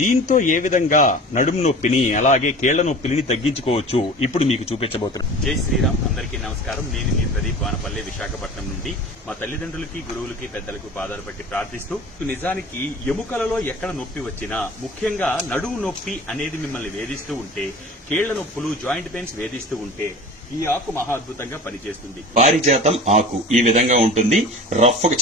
దీంతో ఏ విధంగా నడుము నొప్పిని అలాగే కీళ్ల నొప్పిని తగ్గించుకోవచ్చు ఇప్పుడు మీకు చూపించబోతున్నాను. జై శ్రీరామ్, అందరికీ నమస్కారం. నేను మీ ప్రదీప్ వానపల్లి, విశాఖపట్నం నుండి. మా తల్లిదండ్రులకి, గురువులకి, పెద్దలకు పాదాలు పట్టి ప్రార్థిస్తూ, నిజానికి ఎముకలలో ఎక్కడ నొప్పి వచ్చినా, ముఖ్యంగా నడుము నొప్పి అనేది మిమ్మల్ని వేధిస్తూ ఉంటే, కీళ్ల నొప్పులు, జాయింట్ పెయిన్స్ వేధిస్తూ ఉంటే ఈ ఆకు మహా అద్భుతంగా పనిచేస్తుంది. పారిజాతం ఆకు ఈ విధంగా ఉంటుంది.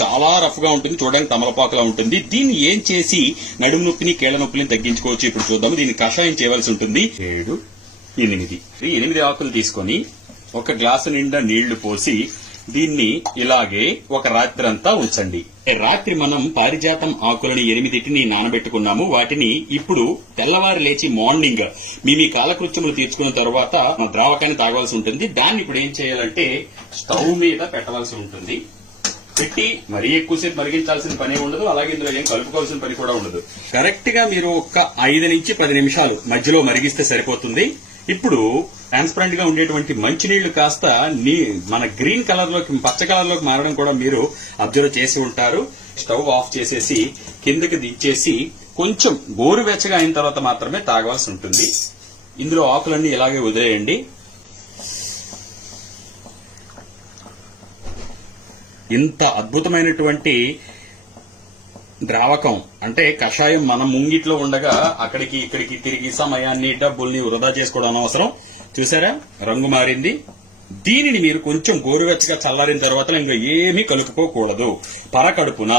చాలా రఫ్ గా ఉంటుంది. చూడడానికి తమలపాకులా ఉంటుంది. దీన్ని ఏం చేసి నడుము నొప్పిని, కీళ్ల నొప్పిని తగ్గించుకోవచ్చు ఇప్పుడు చూద్దాము. దీన్ని కషాయం చేయవలసి ఉంటుంది. 7, 8 ఆకులు తీసుకొని ఒక గ్లాసు నిండా నీళ్లు పోసి దీన్ని ఇలాగే ఒక రాత్రి అంతా ఉంచండి. రాత్రి మనం పారిజాతం ఆకులని 8 నానబెట్టుకున్నాము. వాటిని ఇప్పుడు తెల్లవారి లేచి మార్నింగ్ మీ కాలకృత్యములు తీర్చుకున్న తర్వాత ద్రావకాన్ని తాగవలసి ఉంటుంది. దాన్ని ఇప్పుడు ఏం చేయాలంటే స్టవ్ మీద పెట్టవలసి ఉంటుంది. పెట్టి మరీ ఎక్కువసేపు మరిగించాల్సిన పని ఉండదు. అలాగే ఇందులో ఏం కలుపుకోవాల్సిన పని కూడా ఉండదు. కరెక్ట్ గా మీరు ఒక 5 నుంచి 10 నిమిషాలు మధ్యలో మరిగిస్తే సరిపోతుంది. ఇప్పుడు ట్రాన్స్పరెంట్ గా ఉండేటువంటి మంచినీళ్లు కాస్త మన గ్రీన్ కలర్ లోకి, పచ్చ కలర్ లోకి మారడం కూడా మీరు అబ్జర్వ్ చేసి ఉంటారు. స్టవ్ ఆఫ్ చేసేసి కిందకి దించేసి కొంచెం గోరువెచ్చగా అయిన తర్వాత మాత్రమే తాగవలసి ఉంటుంది. ఇందులో ఆకులన్నీ ఇలాగే వదిలేయండి. ఇంత అద్భుతమైనటువంటి ద్రావకం అంటే కషాయం మన ముంగిట్లో ఉండగా అక్కడికి ఇక్కడికి తిరిగి సమయాన్ని, డబ్బుల్ని వృధా చేసుకోవడం అనవసరం. చూసారా, రంగు మారింది. దీనిని మీరు కొంచెం గోరువెచ్చగా చల్లారిన తర్వాత ఇంకా ఏమీ కలుపుకోకూడదు. పరకడుపున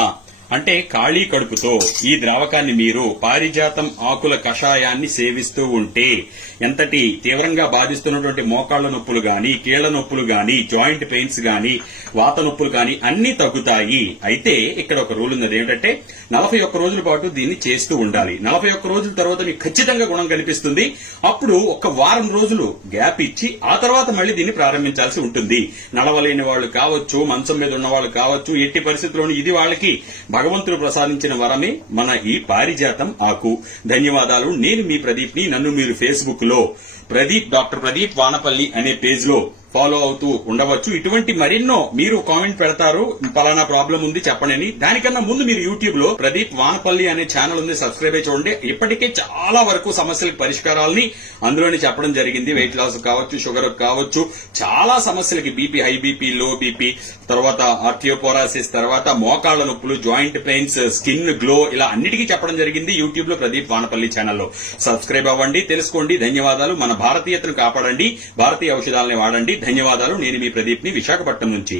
అంటే ఖాళీ కడుపుతో ఈ ద్రావకాన్ని మీరు పారిజాతం ఆకుల కషాయాన్ని సేవిస్తూ ఉంటే ఎంతటి తీవ్రంగా బాధిస్తున్నటువంటి మోకాళ్ల నొప్పులు గాని, కీళ్ల నొప్పులు గాని, జాయింట్ పెయిన్స్ గాని, వాత నొప్పులు గాని అన్ని తగ్గుతాయి. అయితే ఇక్కడ ఒక రూల్ ఉన్నది ఏంటంటే 41 రోజుల పాటు దీన్ని చేస్తూ ఉండాలి. 41 రోజుల తర్వాత మీకు ఖచ్చితంగా గుణం కనిపిస్తుంది. అప్పుడు ఒక వారం రోజులు గ్యాప్ ఇచ్చి ఆ తర్వాత మళ్లీ దీన్ని ప్రారంభించాల్సి ఉంటుంది. నడవలేని వాళ్ళు కావచ్చు, మంచం మీద ఉన్న వాళ్ళు కావచ్చు, ఎట్టి పరిస్థితుల్లోనూ ఇది వాళ్ళకి భగవంతుడు ప్రసాదించిన వరమే మన ఈ పారిజాతం ఆకు. ధన్యవాదాలు. నేను మీ ప్రదీప్ ని. నన్ను మీరు ఫేస్బుక్ లో డాక్టర్ ప్రదీప్ వానపల్లి అనే పేజ్ లో ఫాలో అవుతూ ఉండవచ్చు. ఇటువంటి మరెన్నో మీరు కామెంట్ పెడతారు, పలానా ప్రాబ్లం ఉంది చెప్పండి. దానికన్నా ముందు మీరు యూట్యూబ్ లో ప్రదీప్ వానపల్లి అనే ఛానల్ ఉంది, సబ్స్క్రైబ్ అయి చూడండి. ఇప్పటికే చాలా వరకు సమస్యలకు పరిష్కారాలని అందులోనే చెప్పడం జరిగింది. వెయిట్ లాస్ కావచ్చు, షుగర్ కావచ్చు, చాలా సమస్యలకి BP, high BP, low BP, తర్వాత ఆర్థియోపోరాసిస్, తర్వాత మోకాళ్ల నొప్పులు, జాయింట్ పెయిన్స్, స్కిన్ గ్లో, ఇలా అన్నిటికీ చెప్పడం జరిగింది యూట్యూబ్ లో ప్రదీప్ వానపల్లి ఛానల్లో. సబ్స్క్రైబ్ అవ్వండి, తెలుసుకోండి. ధన్యవాదాలు. మన భారతీయతను కాపాడండి, భారతీయ ఔషధాలని వాడండి. ధన్యవాదాలు. నేను మీ ప్రదీప్ ని, విశాఖపట్నం నుంచి.